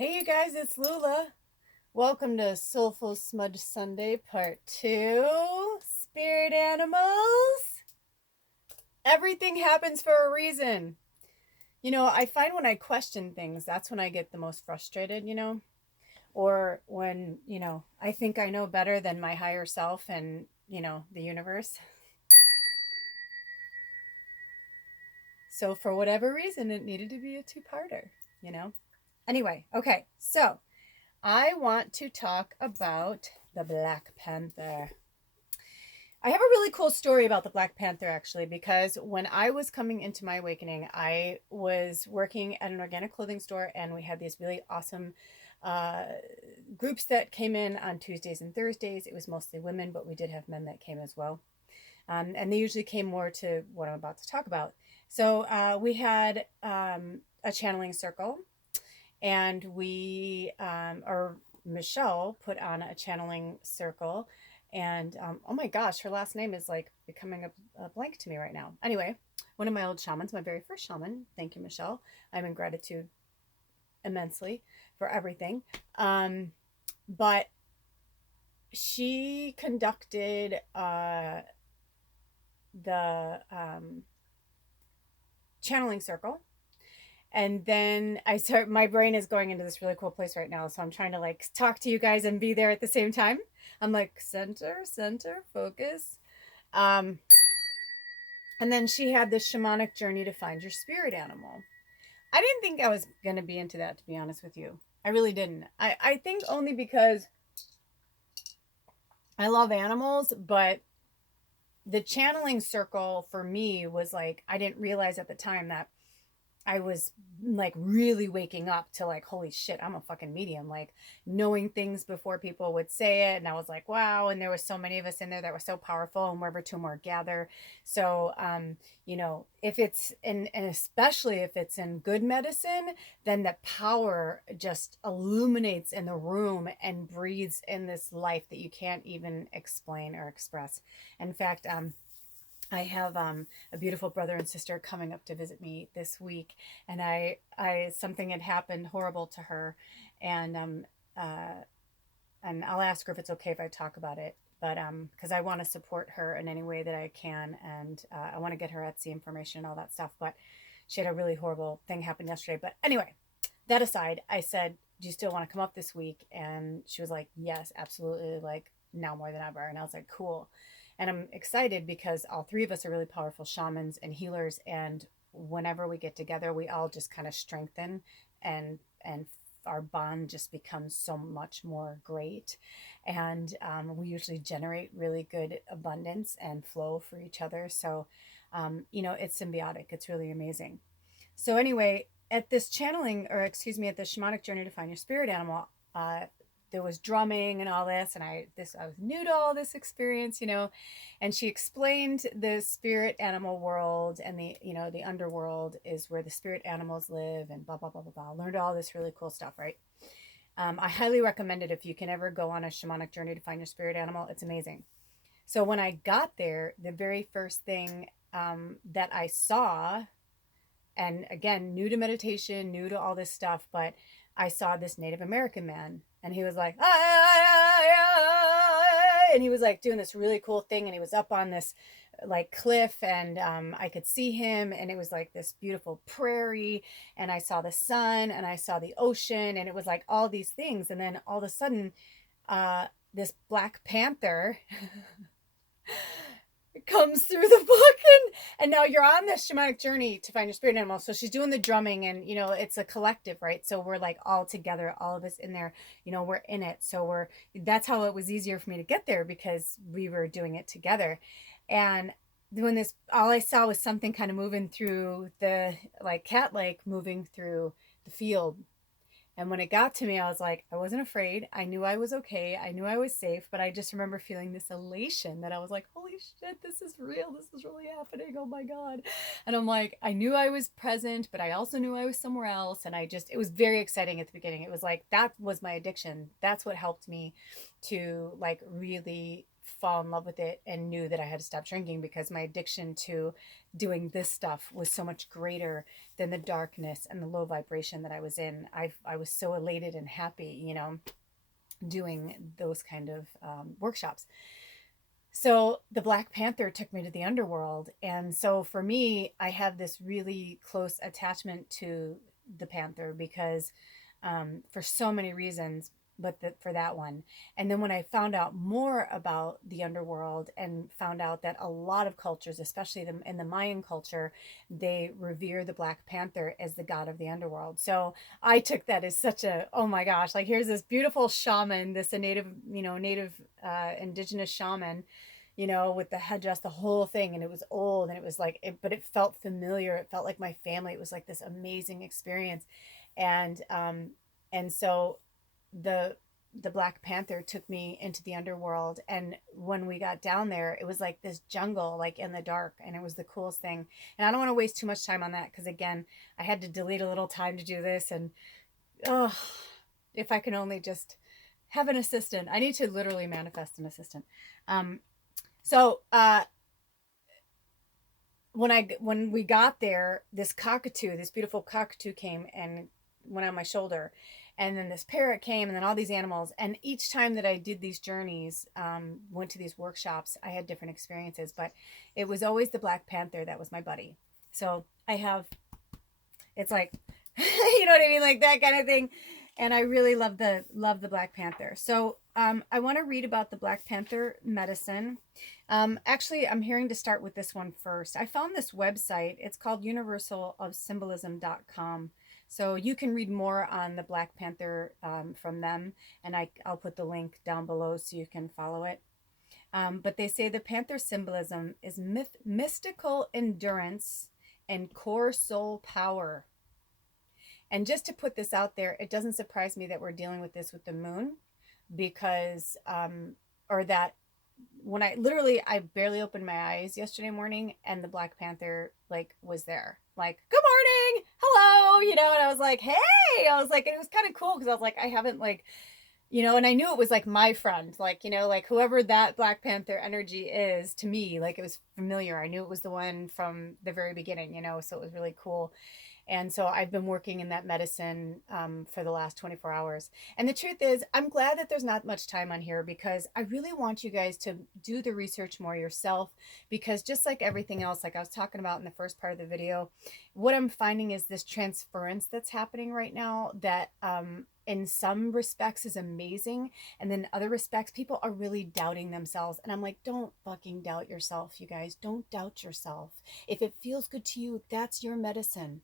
Hey you guys, it's Lula. Welcome to Soulful Smudge Sunday Part 2. Spirit animals. Everything happens for a reason. I find when I question things, that's when I get the most frustrated. Or when, I think I know better than my higher self and, the universe. So for whatever reason, it needed to be a two-parter. Anyway, okay, so I want to talk about the Black Panther. I have a really cool story about the Black Panther actually, because when I was coming into my awakening, I was working at an organic clothing store and we had these really awesome uh, groups that came in on Tuesdays and Thursdays. It was mostly women, but we did have men that came as well. And they usually came more to what I'm about to talk about. So we had a channeling circle and or Michelle put on a channeling circle, and oh my gosh, her last name is like becoming a blank to me right now. Anyway, one of my old shamans, my very first shaman. Thank you, Michelle. I'm in gratitude immensely for everything. But she conducted the channeling circle. And then my brain is going into this really cool place right now. So I'm trying to like talk to you guys and be there at the same time. I'm like, center, focus. Um, and then she had this shamanic journey to find your spirit animal. I didn't think I was going to be into that, to be honest with you. I really didn't. I think only because I love animals, but the channeling circle for me was like, I didn't realize at the time that I was like really waking up to like, holy shit, I'm a fucking medium, like knowing things before people would say it. And I was like, wow. And there was so many of us in there that were so powerful, and wherever two more gather. So, if it's and especially if it's in good medicine, then the power just illuminates in the room and breathes in this life that you can't even explain or express. In fact, I have a beautiful brother and sister coming up to visit me this week, and I something had happened horrible to her, and and I'll ask her if it's okay if I talk about it, but because I want to support her in any way that I can, and I want to get her Etsy information and all that stuff. But she had a really horrible thing happen yesterday. But anyway, that aside, I said, "Do you still want to come up this week?" And she was like, "Yes, absolutely. Like now more than ever." And I was like, "Cool." And I'm excited because all three of us are really powerful shamans and healers. And whenever we get together, we all just kind of strengthen, and our bond just becomes so much more great. And we usually generate really good abundance and flow for each other. So, it's symbiotic. It's really amazing. So, anyway, at this channeling, or excuse me, at the shamanic journey to find your spirit animal, there was drumming and all this, and I was new to all this experience. And she explained the spirit animal world, and the underworld is where the spirit animals live, and blah blah blah blah blah. Learned all this really cool stuff, right? I highly recommend it if you can ever go on a shamanic journey to find your spirit animal. It's amazing. So when I got there, the very first thing that I saw, and again, new to meditation, new to all this stuff, but I saw this Native American man, and he was like, ah, ah, ah, and he was like doing this really cool thing, and he was up on this like cliff, and I could see him, and it was like this beautiful prairie, and I saw the sun, and I saw the ocean, and it was like all these things, and then all of a sudden, this Black Panther comes through the book, and now you're on this shamanic journey to find your spirit animal. So she's doing the drumming, and it's a collective, right? So we're like all together, all of us in there, we're in it. So that's how it was easier for me to get there, because we were doing it together. And doing this, all I saw was something kind of moving through the like cat like moving through the field. And when it got to me, I was like, I wasn't afraid. I knew I was okay. I knew I was safe. But I just remember feeling this elation that I was like, holy shit, this is real. This is really happening. Oh my God. And I'm like, I knew I was present, but I also knew I was somewhere else. And it was very exciting at the beginning. It was like, that was my addiction. That's what helped me to like really fall in love with it and knew that I had to stop drinking because my addiction to doing this stuff was so much greater than the darkness and the low vibration that I was in. I was so elated and happy, you know, doing those kind of workshops. So the Black Panther took me to the underworld. And so for me, I have this really close attachment to the Panther because for so many reasons, but for that one. And then when I found out more about the underworld and found out that a lot of cultures, especially in the Mayan culture, they revere the Black Panther as the god of the underworld. So I took that as such a, oh my gosh, like here's this beautiful shaman, this a native, you know, native indigenous shaman, you know, with the headdress, the whole thing. And it was old and it was like, but it felt familiar. It felt like my family. It was like this amazing experience. And so the Black Panther took me into the underworld, and when we got down there, it was like this jungle, like in the dark, and it was the coolest thing. And I don't want to waste too much time on that because again, I had to delete a little time to do this, and oh, if I can only just have an assistant. I need to literally manifest an assistant. So when we got there, this cockatoo, this beautiful cockatoo came and went on my shoulder, and then this parrot came, and then all these animals. And each time that I did these journeys, went to these workshops, I had different experiences, but it was always the Black Panther that was my buddy. So I have, it's like, you know what I mean, like that kind of thing. And I really love the Black Panther. So I want to read about the Black Panther medicine. Actually, I'm hearing to start with this one first. I found this website. It's called universalofsymbolism.com. So you can read more on the Black Panther from them, and I'll put the link down below so you can follow it. But they say the Panther symbolism is mystical endurance and core soul power. And just to put this out there, it doesn't surprise me that we're dealing with this with the moon, because, or that when I barely opened my eyes yesterday morning and the Black Panther like was there, like, good morning, hello, you know, and I was like, hey, I was like, and it was kind of cool because I was like, I haven't like, you know, and I knew it was like my friend, like, you know, like whoever that Black Panther energy is to me, like it was familiar. I knew it was the one from the very beginning, you know, so it was really cool. And so I've been working in that medicine for the last 24 hours. And the truth is, I'm glad that there's not much time on here because I really want you guys to do the research more yourself, because just like everything else, like I was talking about in the first part of the video, what I'm finding is this transference that's happening right now that in some respects is amazing, and then other respects people are really doubting themselves. And I'm like, don't fucking doubt yourself, you guys. Don't doubt yourself. If it feels good to you, that's your medicine.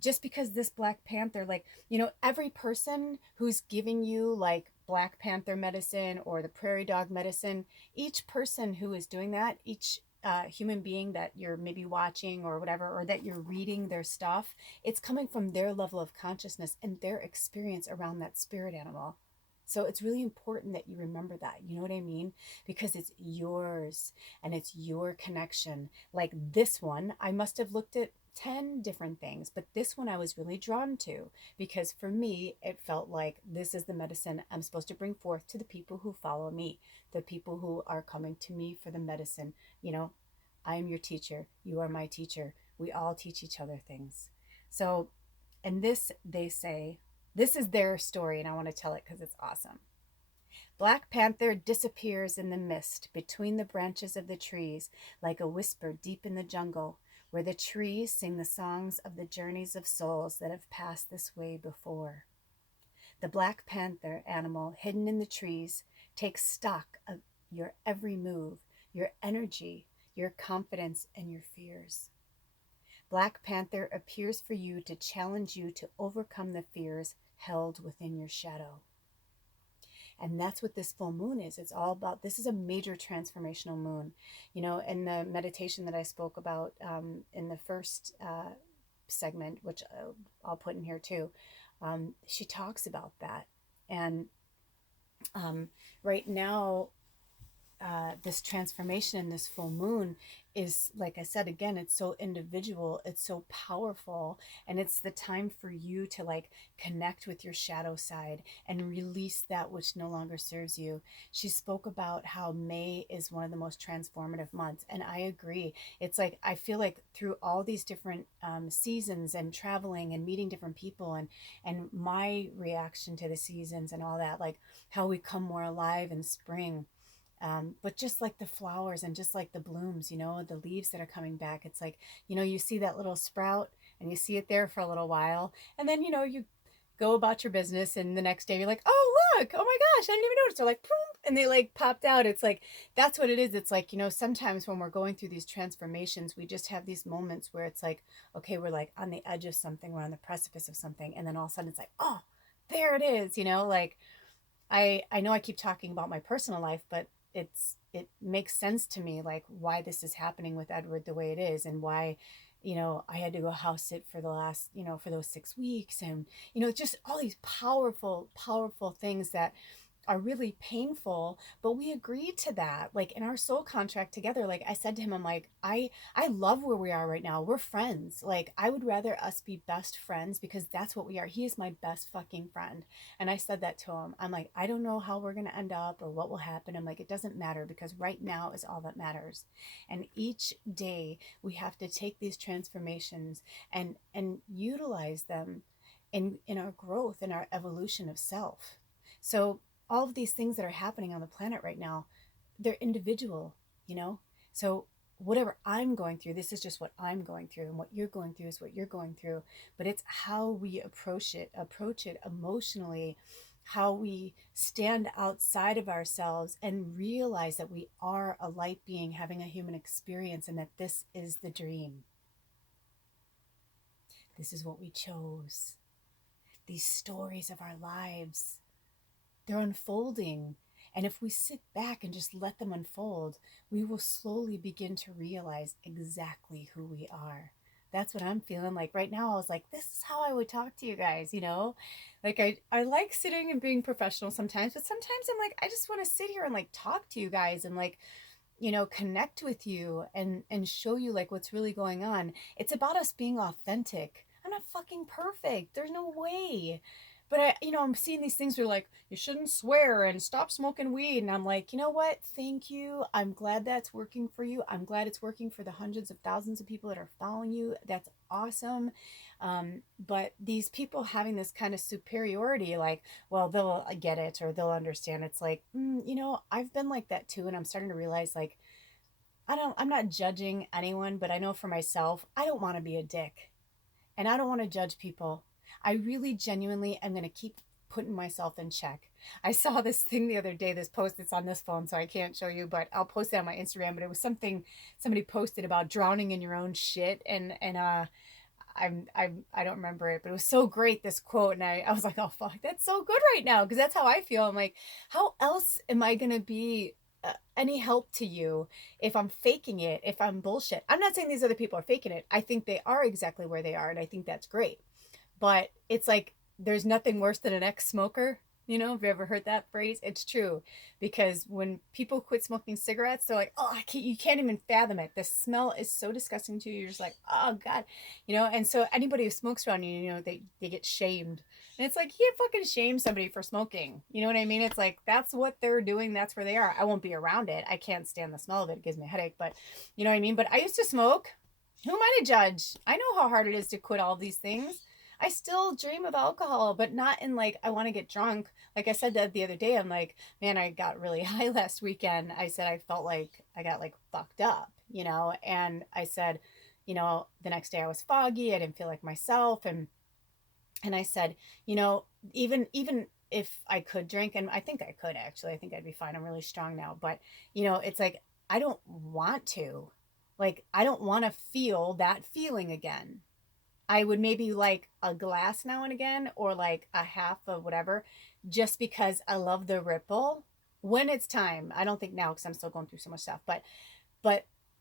Just because this Black Panther, like, you know, every person who's giving you like Black Panther medicine or the prairie dog medicine, each person who is doing that, each human being that you're maybe watching or whatever, or that you're reading their stuff, it's coming from their level of consciousness and their experience around that spirit animal. So it's really important that you remember that, you know what I mean? Because it's yours and it's your connection. Like this one, I must have looked at 10 different things, but this one I was really drawn to because for me, it felt like this is the medicine I'm supposed to bring forth to the people who follow me, the people who are coming to me for the medicine. You know, I am your teacher. You are my teacher. We all teach each other things. So, and this, they say, this is their story, and I want to tell it because it's awesome. Black Panther disappears in the mist between the branches of the trees like a whisper deep in the jungle, where the trees sing the songs of the journeys of souls that have passed this way before. The Black Panther animal hidden in the trees takes stock of your every move, your energy, your confidence, and your fears. Black Panther appears for you to challenge you to overcome the fears held within your shadow. And that's what this full moon is. It's all about, this is a major transformational moon. You know, in the meditation that I spoke about in the first segment, which I'll put in here too, she talks about that. And right now, this transformation in this full moon is, like I said again, it's so individual, it's so powerful, and it's the time for you to like connect with your shadow side and release that which no longer serves you. She spoke about how May is one of the most transformative months, and I agree. It's like I feel like through all these different seasons and traveling and meeting different people, and my reaction to the seasons and all that, like how we come more alive in spring. But just like the flowers and just like the blooms, the leaves that are coming back, it's like, you see that little sprout and you see it there for a little while. And then, you go about your business and the next day you're like, oh, look, oh my gosh, I didn't even notice. They're like, boom, and they like popped out. It's like, that's what it is. It's like, sometimes when we're going through these transformations, we just have these moments where it's like, okay, we're like on the edge of something, we're on the precipice of something. And then all of a sudden it's like, oh, there it is, like, I know I keep talking about my personal life, but it makes sense to me, like why this is happening with Edward the way it is, and why I had to go house sit for the last for those 6 weeks, and just all these powerful things that are really painful, but we agreed to that, like in our soul contract together. Like I said to him, I'm like, I love where we are right now. We're friends. Like I would rather us be best friends, because that's what we are. He is my best fucking friend. And I said that to him. I'm like, I don't know how we're going to end up or what will happen. I'm like, it doesn't matter, because right now is all that matters. And each day we have to take these transformations and utilize them in our growth, in our evolution of self. So all of these things that are happening on the planet right now, they're individual. So whatever I'm going through, this is just what I'm going through, and what you're going through is what you're going through. But it's how we approach it emotionally, how we stand outside of ourselves and realize that we are a light being having a human experience, and that this is the dream. This is what we chose. These stories of our lives, they're unfolding. And if we sit back and just let them unfold, we will slowly begin to realize exactly who we are. That's what I'm feeling like right now. I was like, this is how I would talk to you guys. Like I like sitting and being professional sometimes, but sometimes I'm like, I just want to sit here and like talk to you guys and like, connect with you and show you like what's really going on. It's about us being authentic. I'm not fucking perfect. There's no way. But I'm seeing these things where like, you shouldn't swear and stop smoking weed. And I'm like, you know what? Thank you. I'm glad that's working for you. I'm glad it's working for the hundreds of thousands of people that are following you. That's awesome. But these people having this kind of superiority, like, well, they'll get it or they'll understand. It's like, I've been like that too. And I'm starting to realize like, I'm not judging anyone, but I know for myself, I don't want to be a dick, and I don't want to judge people. I really genuinely am going to keep putting myself in check. I saw this thing the other day, this post, it's on this phone, so I can't show you, but I'll post it on my Instagram. But it was something somebody posted about drowning in your own shit. I don't remember it, but it was so great, this quote. And I was like, oh, fuck, that's so good right now. Because that's how I feel. I'm like, how else am I going to be any help to you if I'm faking it, if I'm bullshit? I'm not saying these other people are faking it. I think they are exactly where they are. And I think that's great. But it's like, there's nothing worse than an ex-smoker. Have you ever heard that phrase? It's true. Because when people quit smoking cigarettes, they're like, oh, you can't even fathom it. The smell is so disgusting to you. You're just like, oh, God. And so anybody who smokes around you, they get shamed. And it's like, you can't fucking shame somebody for smoking. You know what I mean? It's like, that's what they're doing. That's where they are. I won't be around it. I can't stand the smell of it. It gives me a headache. But you know what I mean? But I used to smoke. Who am I to judge? I know how hard it is to quit all these things. I still dream of alcohol, but not in like, I want to get drunk. Like I said that the other day, I'm like, man, I got really high last weekend. I said, I felt like I got like fucked up, and I said, the next day I was foggy. I didn't feel like myself. And I said, even if I could drink, and I think I could actually, I think I'd be fine. I'm really strong now, but it's like, I don't want to, like, I don't want to feel that feeling again. I would maybe like a glass now and again, or like a half of whatever, just because I love the ripple when it's time. I don't think now, because I'm still going through so much stuff, but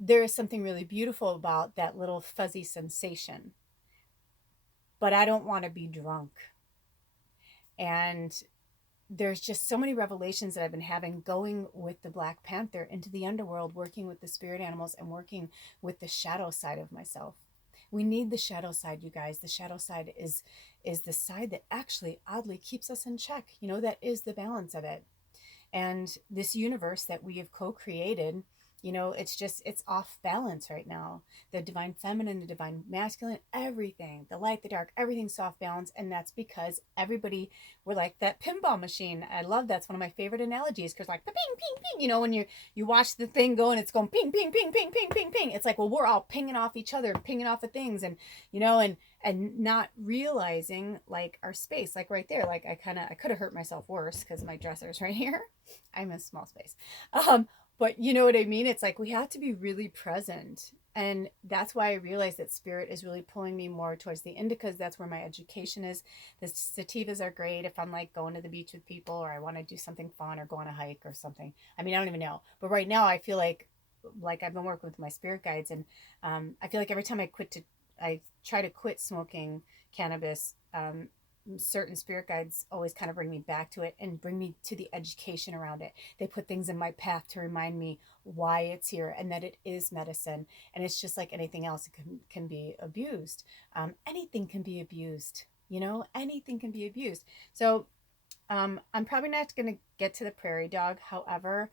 there is something really beautiful about that little fuzzy sensation. But I don't want to be drunk. And there's just so many revelations that I've been having going with the Black Panther into the underworld, working with the spirit animals and working with the shadow side of myself. We need the shadow side, you guys. The shadow side is the side that actually oddly keeps us in check. You know, that is the balance of it. And this universe that we have co-created, you know, it's off balance right now. The divine feminine, the divine masculine, everything, the light, the dark, everything's off balance. And that's because everybody, we're like that pinball machine. I love that's one of my favorite analogies, because like the ping, ping, ping, you know, when you watch the thing go and it's going ping, ping, ping, ping, ping, ping, ping. It's like, well, we're all pinging off each other, pinging off of things, and, you know, and not realizing like our space, like right there, like I could have hurt myself worse because my dresser's right here. I'm in a small space. But you know what I mean? It's like we have to be really present. And that's why I realized that spirit is really pulling me more towards the indicas. That's where my education is. The sativas are great if I'm like going to the beach with people, or I want to do something fun or go on a hike or something. I mean, I don't even know. But right now I feel like I've been working with my spirit guides, and I feel like every time I try to quit smoking cannabis, certain spirit guides always kind of bring me back to it and bring me to the education around it. They put things in my path to remind me why it's here and that it is medicine. And it's just like anything else, it can be abused. Anything can be abused, you know, anything can be abused. So I'm probably not going to get to the prairie dog. However,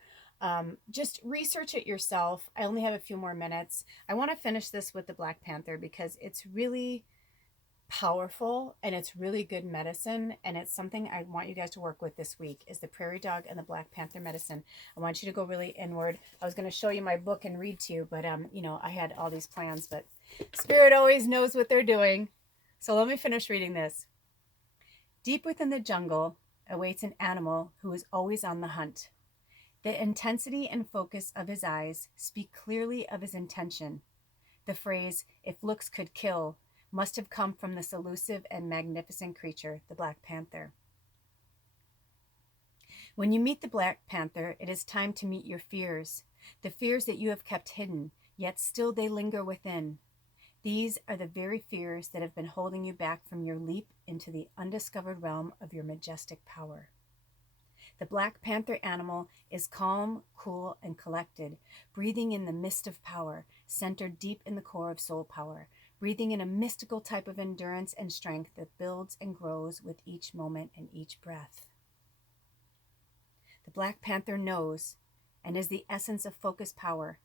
just research it yourself. I only have a few more minutes. I want to finish this with the Black Panther because it's really powerful and it's really good medicine, and it's something I want you guys to work with this week is the prairie dog and the Black Panther medicine. I want you to go really inward. I was going to show you my book and read to you, but you know, I had all these plans, but spirit always knows what they're doing. So let me finish reading this. Deep within the jungle awaits an animal who is always on the hunt. The intensity and focus of his eyes speak clearly of his intention. The phrase, "if looks could kill," must have come from this elusive and magnificent creature, the Black Panther. When you meet the Black Panther, it is time to meet your fears, the fears that you have kept hidden, yet still they linger within. These are the very fears that have been holding you back from your leap into the undiscovered realm of your majestic power. The Black Panther animal is calm, cool, and collected, breathing in the mist of power, centered deep in the core of soul power, breathing in a mystical type of endurance and strength that builds and grows with each moment and each breath. The Black Panther knows and is the essence of focused power,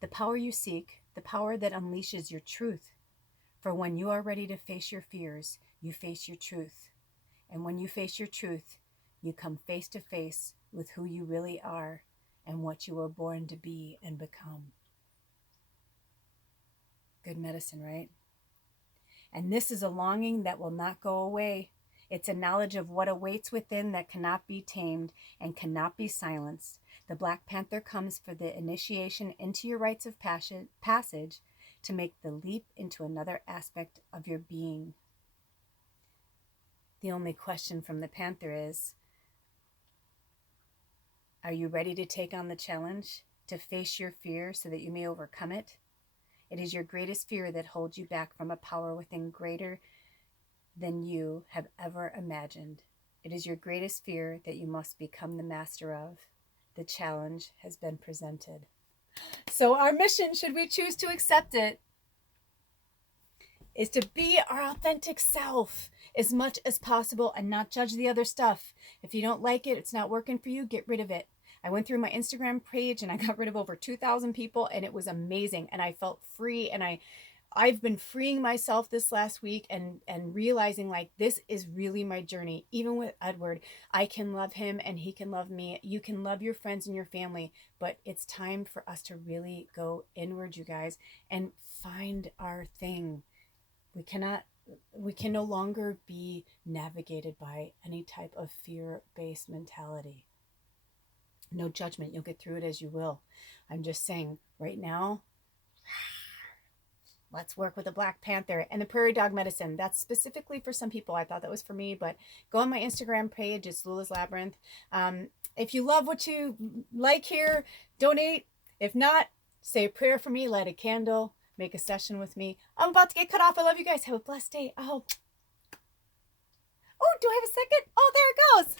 the power you seek, the power that unleashes your truth. For when you are ready to face your fears, you face your truth. And when you face your truth, you come face to face with who you really are and what you were born to be and become. Good medicine, right? And this is a longing that will not go away. It's a knowledge of what awaits within that cannot be tamed and cannot be silenced. The Black Panther comes for the initiation into your rites of passage to make the leap into another aspect of your being. The only question from the Panther is, are you ready to take on the challenge, to face your fear so that you may overcome it? It is your greatest fear that holds you back from a power within greater than you have ever imagined. It is your greatest fear that you must become the master of. The challenge has been presented. So our mission, should we choose to accept it, is to be our authentic self as much as possible and not judge the other stuff. If you don't like it, it's not working for you, get rid of it. I went through my Instagram page and I got rid of over 2,000 people, and it was amazing. And I felt free, and I've been freeing myself this last week and realizing like this is really my journey. Even with Edward, I can love him and he can love me. You can love your friends and your family, but it's time for us to really go inward, you guys, and find our thing. We can no longer be navigated by any type of fear-based mentality. No judgment. You'll get through it as you will. I'm just saying right now, let's work with the Black Panther and the prairie dog medicine. That's specifically for some people. I thought that was for me, but go on my Instagram page. It's Lula's Labyrinth. If you love what you like here, donate. If not, say a prayer for me, light a candle, make a session with me. I'm about to get cut off. I love you guys. Have a blessed day. Oh, do I have a second? Oh, there it goes.